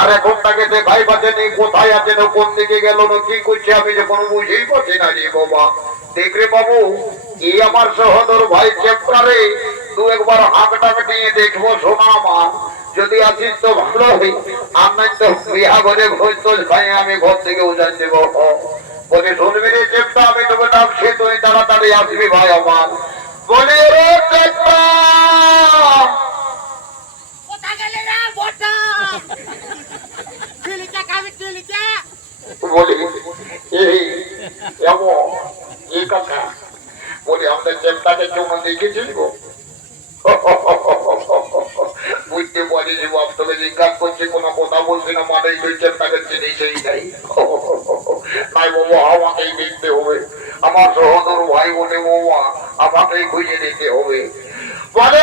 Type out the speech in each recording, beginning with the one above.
আর এখন তাকে দেখাই পাচ্ছেনি কোথায় আছে না কোন দিকে গেল না কি করছে, আমি যে কোনো বুঝেই পাচ্ছি না রে বাবা। দেখরে বাবু, এই আমার সহদর ভাই চেপ্টারে দু একবার হাত টাক নিয়ে দেখব শোনা মা যদি আছিস তো ভালো হয়, আর তো বিয়া খাই, আমি ঘর থেকে উজান দেবো। বলে, শুনবি রে চেপ্টা, আমি তোকে ডাকছি, তুই তাড়াতাড়ি আসবি ভাই আমার। বলে রে চেপ্টা! গেলে রে বটা বলি, এই কথা বলি, আমাদের চেপ্টাকে চুমন দেখেছিলি বুঝতে পারি যে বাপ জিজ্ঞাসা করছে, কোনো কথা বলছি না মানে তুই চেপ্টাকে চিনিসই নাই। তাই বাবা, আমাকেই দেখতে হবে। আমার সহদর ভাই বলে বাবা, আমাকেই খুঁজে নিতে হবে। বলে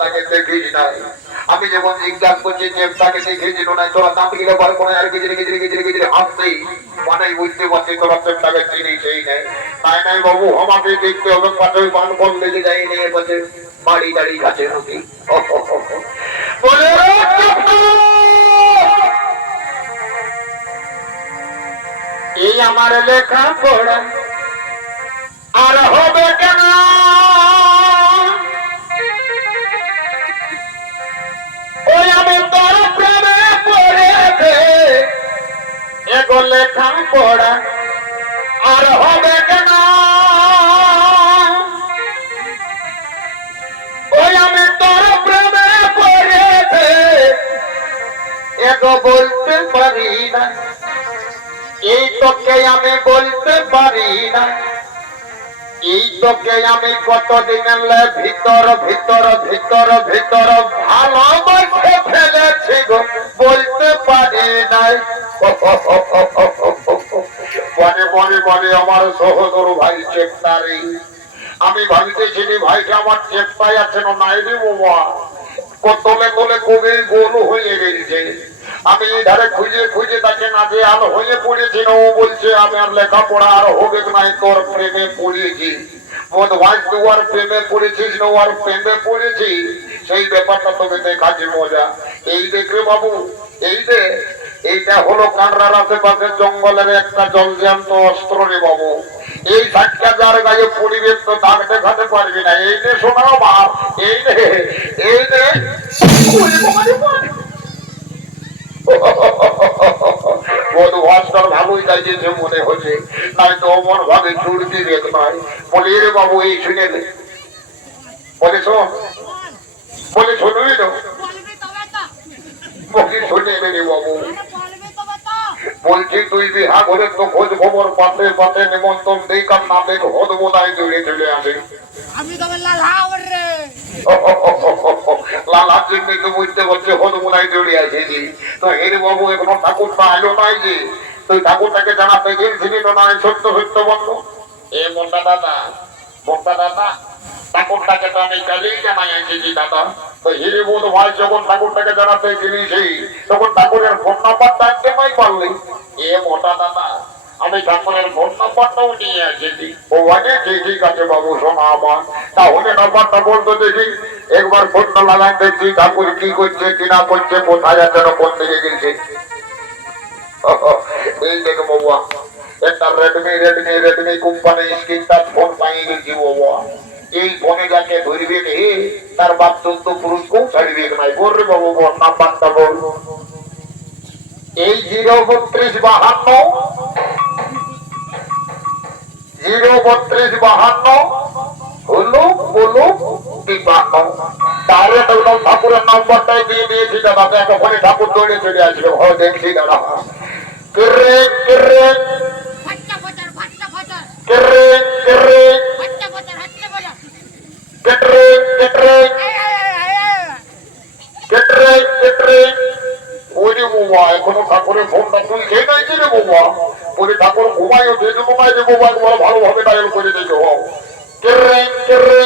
তাকে নাই আমি যেমন জিজ্ঞাসা করছি চেপ্টাকে দেখেছিল না তোরা দাম গিলে বার করে আর গিজরে গিজরে গিজরে গিজরে হাসতেই। মানে বুঝতে পারছি তোরা চেপ্টাকে চিনি সেই নাই। তাই নাই বাবু, আমাকে দেখতে হবে পাশে বান কম লেগে যাই নিয়ে বাড়ি দাড়ি গাছে নাকি বলে এই আমার লেখা পড়া? আর হবে কেন? ওই আমি তোর প্রেমে পড়েছে, এগো লেখা পড়া। আর হবে কেন? ওই আমি তোর প্রেমে পড়েছে, এগো বলতে পারি না। এই তোকে আমি বলতে পারি না। এই তোকে আমি কতদিন ভিতর ভিতর ভিতর ভিতর ভালোবাসে ফেলেছি গো, বলতে পারি নাই। বলে বলে বলে আমার সহদর ভাই চেপ্তারি আমি ভাবিতেছিলি ভাইটা আমার চেপ্তায় আছেন নাই রে বাবা কতলে তলে কবি গোল হয়ে গেছে। আমি ধারে খুঁজে খুঁজে তাকে নাচে আলো হয়ে পড়েছি ও বলছে, আমি আর লেখাপড়া আর হবে নাই তোর প্রেমে পড়েছি। প্রেমে পড়েছিস না আর প্রেমে পড়েছি? সেই ব্যাপারটা তোকে মজা। এই দেখবে বাবু, এই এইটা হলো আশেপাশে জঙ্গলের একটা জলজান্ত অস্ত্র রে বাবু। এই সাতটা যার গায়ে পরিবেশ তো দাগ দেখাতে পারবি না। এই নে শোনাও বাপ এই নে এই নে। বলছি তুই বিহা ঘরে তো খোঁজ খবর পাতে পাতে নিমন্ত্রণ দেই কার না দেখ হদ দৌড়ে চলে আসে। আমি রে লালার তো বুঝতে বোধায় দৌড়ে আসেছি তো বাবু এখনও ঠাকুরটা আলো নাই যে তুই ঠাকুরটাকে জানাতে গেছিলি তো সত্য সত্য বন্ধু এ মোটা দাদা মোটা দাদা ঠাকুরটাকে তো আমি কালেই জানাই এসেছি দাদা তো হিরে বোধ ভাই যখন ঠাকুরটাকে জানাতে তখন ঠাকুরের ফোন নাম্বারটা আনতে নাই পারলি এ মোটা দাদা আমি ঠাকুরের ফোন নাম্বারটাও নিয়ে এসেছি ও আগে ঠিক আছে বাবু, শোনা আমার। তাহলে নাম্বারটা বলতে দেখি। একবার ফোনটা লাগাই দেখছি ঠাকুর কি করছে, কি না করছে, কোথায় আছে কোন গেছে। এই দেখো বাবা একটা Redmi Redmi Redmi company screen touch phone পাইয়ে গেছি বাবা এই যাকে ধরবে তার বাপ চোদ্দ পুরুষ কেউ ছাড়বে নাই। বাবু, বল এই জিরো বত্রিশ বাহান্ন জিরো বত্রিশ বাহান্ন হলো বলো তিপ্পান্ন তাহলে তো ওরকম ঠাকুরের নম্বরটাই দিয়ে দিয়েছি দাদা ওখানে ঠাকুর দৌড়ে চলে আসবে দেখছি দাদা। কেরে কেরে? কেরে কেরে? কেটরে কেটরে কেটরে কেটরে ওরে বাবা এখনও ঠাকুরের ফোনটা তুলছে নাই কি রে বাবা ওরে ঠাকুর ঘুমায় ওঠে যে ঘুমায় যে বাবা একবার ভালোভাবে ডায়াল করে দিতে হও। কেরে কেরে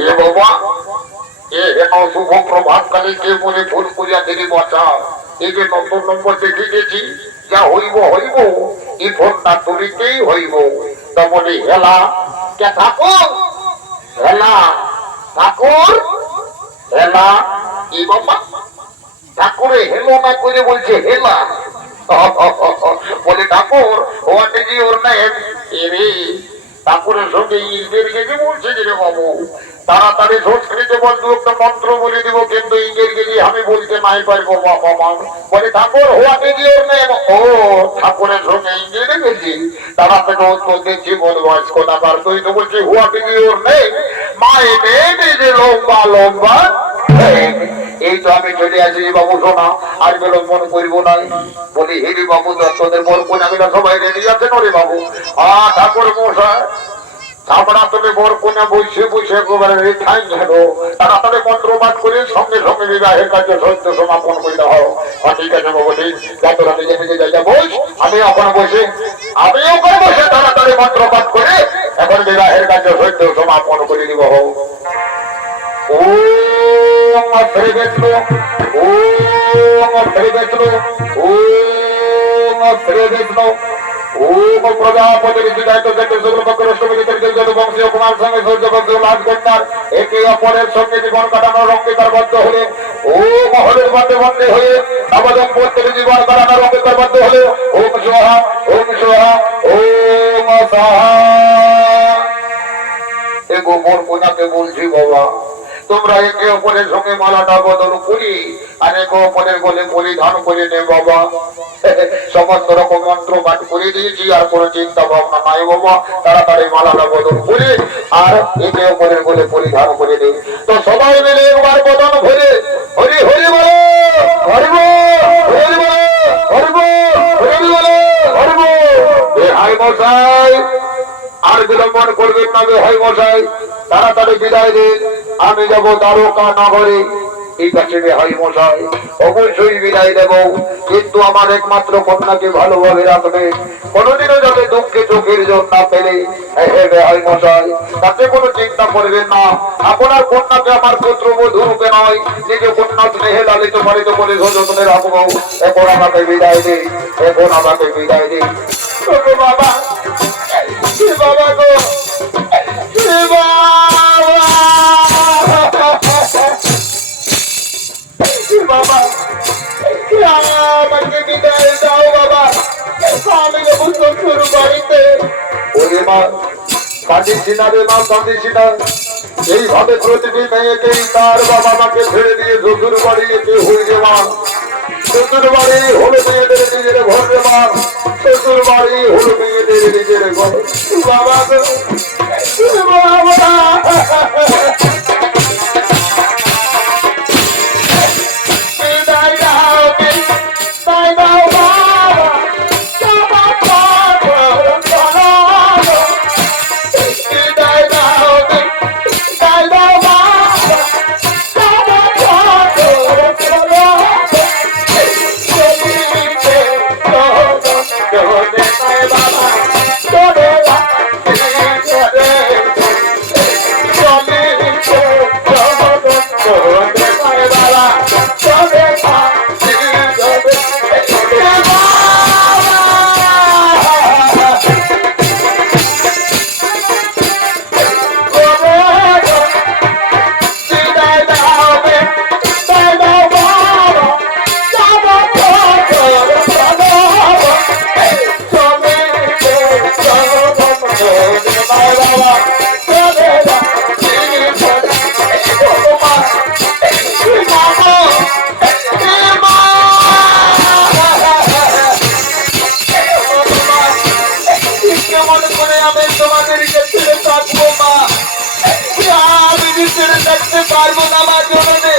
এ বাবা কে মনে ফুল পূজা দেরি বাঁচা? এই যে নম্বর নম্বর এই তুলিতেই হইব। তা বলি, হেলা, কে ঠাকুর? বাবা ঠাকুরে হেলো না করে বলছে, হেলা। বলে, ঠাকুর হোয়াট ইজ ইউর নেম এরে ঠাকুরের সঙ্গে ইংরেজি গেছি বলছে যে রে বাবু। তাড়াতাড়ি সংস্কৃতে বল, দু একটা মন্ত্র বলে দিব, কিন্তু আমি বলতে নাই বাবা মা বলে, ঠাকুর হোয়াট ইউর নেম ও, ঠাকুরের সঙ্গে ইংরেজি গেছি। তাড়াতাড়ি উত্তর দিচ্ছি বল বয়স কোথাকার তুই তো বলছি, হোয়াট ইজ লম্বা লম্বা এই তো আমি চলে আসি বাবু শোনা আর বিলম্বন করব না বলি হেরি বাবু তোদের বড় কোনাগুলো সবাই রেডি আছে রে বাবু। আ ঠাকুর মশাই আমরা কোনে বসে বসে করে সঙ্গে সঙ্গে বিবাহের সত্য সমাপন করে দাও হ্যাঁ, ঠিক আছে যাই বস। আমি বসে আমি ওখানে বসে করে এখন বিবাহের সত্য সমাপন করে দিব হোক ওম ওম প্রজাপতি বিদায়িত থেকে শুক্লপক্ষ অষ্টমী দীর্ঘ বংশীয় কুমার সঙ্গে সূর্যবংশ লাভ এ গোবর কোনাকে বলছি বাবা। তোমরা একে অপরের সঙ্গে মালাটা বদল করি আর একে অপরের বলে পরিধান করে নে বাবা। সমস্ত রকম মন্ত্র পাঠ করে দিয়েছি আর কোনো চিন্তা ভাবনা নাই বাবা। তাড়াতাড়ি মালাটা বদল করে আর একে অপরের বলে পরিধান করে দে তো সবাই মিলে একবার বদন ভরে হরি হরি বলো হরি হরি বল, হরি হরি বল, হরি। হাই মশাই আর বিলম্বন করবেন না বে হয় মশাই। তাড়াতাড়ি বিদায় দিন আমি যাব দ্বারকা নগরে ঠিক আছে হয় মশাই অবশ্যই বিদায় দেব কিন্তু আমার একমাত্র কন্যাকে ভালোভাবে রাখবে কোনোদিনও যাতে দুঃখে চোখের জল না হে হয় মশাই তাতে কোনো চিন্তা করবেন না আপনার কন্যাকে আমার পুত্র বধূ রূপে নয় নিজ কন্যা স্নেহে লালিত পালিত করে সযত্নে রাখব এখন আমাকে বিদায় দিই এখন আমাকে বিদায় দিই বাবা বাবা গো আমাকে বিদায় দাও মা মা এইভাবে প্রতিটি মেয়েকেই তার বাবা মাকে ছেড়ে দিয়ে শ্বশুর বাড়ি যেতে হয়ে যাওয়া শ্বশুর বাড়ি হলো মেয়েদের নিজের ঘর রে মা শ্বশুর বাড়ি হলো মেয়েদের নিজের ঘর বাবা বাবা আমি তোমাদেরকে ছেড়ে থাকব মা। আমি ছেড়ে থাকতে পারব না আমার জননে।